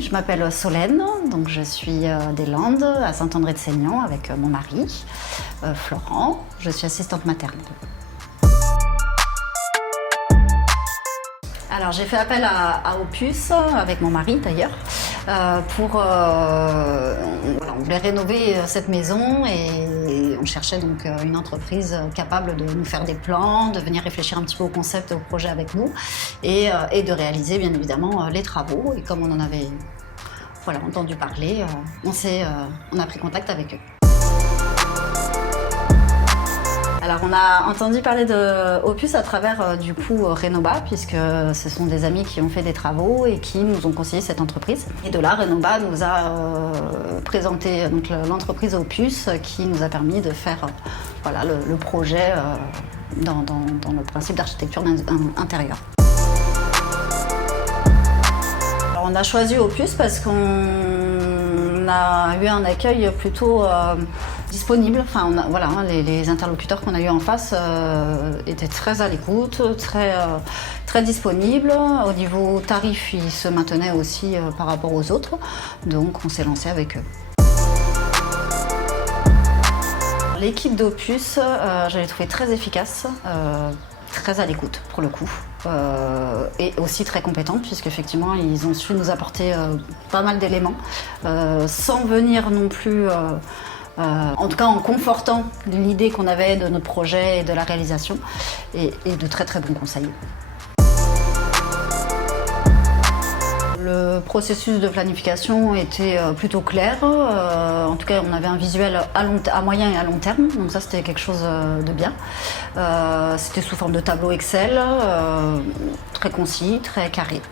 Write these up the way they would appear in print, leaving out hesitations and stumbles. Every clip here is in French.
Je m'appelle Solène, donc je suis des Landes, à Saint-André-de-Seignan, avec mon mari, Florent. Je suis assistante maternelle. Alors j'ai fait appel à Opus, avec mon mari d'ailleurs, on voulait rénover cette maison et on cherchait donc une entreprise capable de nous faire des plans, de venir réfléchir un petit peu au concept et au projet avec nous et de réaliser bien évidemment les travaux. Et comme on en avait entendu parler, on a pris contact avec eux. Alors on a entendu parler de Opus à travers du coup Renoba, puisque ce sont des amis qui ont fait des travaux et qui nous ont conseillé cette entreprise. Et de là, Renoba nous a présenté l'entreprise Opus qui nous a permis de faire le projet dans le principe d'architecture intérieure. Alors, on a choisi Opus parce qu'on a eu un accueil plutôt disponible. Les interlocuteurs qu'on a eu en face étaient très à l'écoute, très disponibles. Au niveau tarif, ils se maintenaient aussi par rapport aux autres. Donc on s'est lancé avec eux. L'équipe d'Opus, je l'ai trouvée très efficace, très à l'écoute pour le coup. Et aussi très compétente, puisqu'effectivement ils ont su nous apporter pas mal d'éléments, sans venir non plus, en tout cas en confortant l'idée qu'on avait de notre projet et de la réalisation, et de très très bons conseils. Le processus de planification était plutôt clair, en tout cas on avait un visuel à moyen et à long terme, donc ça c'était quelque chose de bien. C'était sous forme de tableau Excel, très concis, très carré.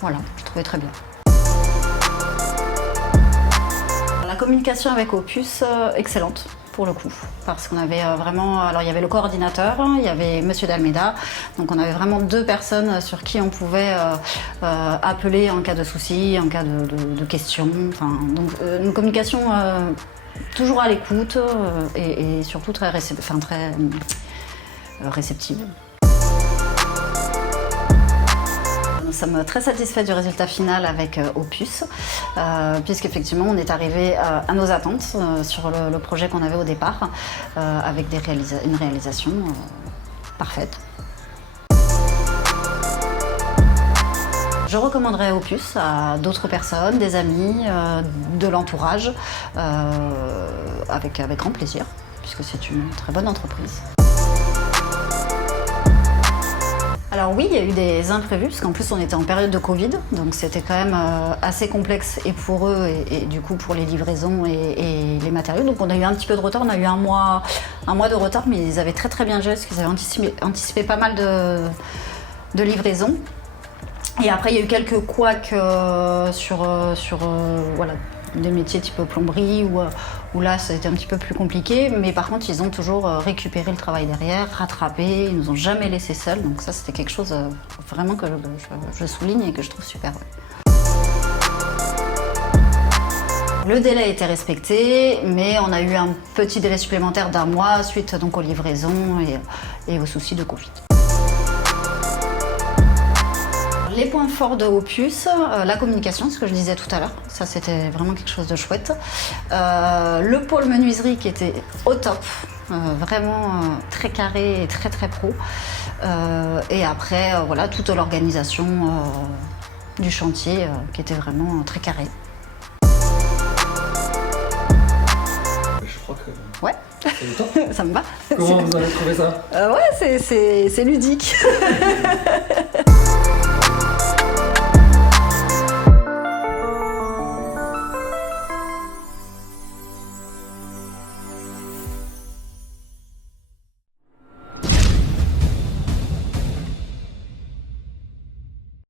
Voilà, je trouvais très bien. La communication avec Opus, excellente pour le coup, parce qu'on avait alors il y avait le coordinateur, il y avait Monsieur Dalmeda, donc on avait vraiment deux personnes sur qui on pouvait appeler en cas de soucis, en cas de questions, donc une communication toujours à l'écoute et surtout très réceptive. Nous sommes très satisfaits du résultat final avec Opus, puisqu'effectivement on est arrivé à nos attentes sur le projet qu'on avait au départ, avec une réalisation parfaite. Je recommanderais Opus à d'autres personnes, des amis, de l'entourage, avec grand plaisir, puisque c'est une très bonne entreprise. Alors oui, il y a eu des imprévus, parce qu'en plus on était en période de Covid, donc c'était quand même assez complexe et pour eux et du coup pour les livraisons et les matériaux. Donc on a eu un petit peu de retard, on a eu un mois de retard, mais ils avaient très bien géré, parce qu'ils avaient anticipé pas mal de livraisons. Et après il y a eu quelques couacs sur des métiers type plomberie où là c'était un petit peu plus compliqué, mais par contre ils ont toujours récupéré le travail derrière, rattrapé, ils nous ont jamais laissé seuls, donc ça c'était quelque chose vraiment que je souligne et que je trouve super. Le délai a été respecté, mais on a eu un petit délai supplémentaire d'1 mois suite donc aux livraisons et aux soucis de Covid. Les points forts de Opus, la communication, ce que je disais tout à l'heure, ça c'était vraiment quelque chose de chouette. Le pôle menuiserie qui était au top, vraiment très carré et très pro. Et après, toute l'organisation du chantier qui était vraiment très carré. Je crois que... Ouais. C'est le top. Ça me va. Comment vous avez trouvé ça? Ouais, c'est ludique.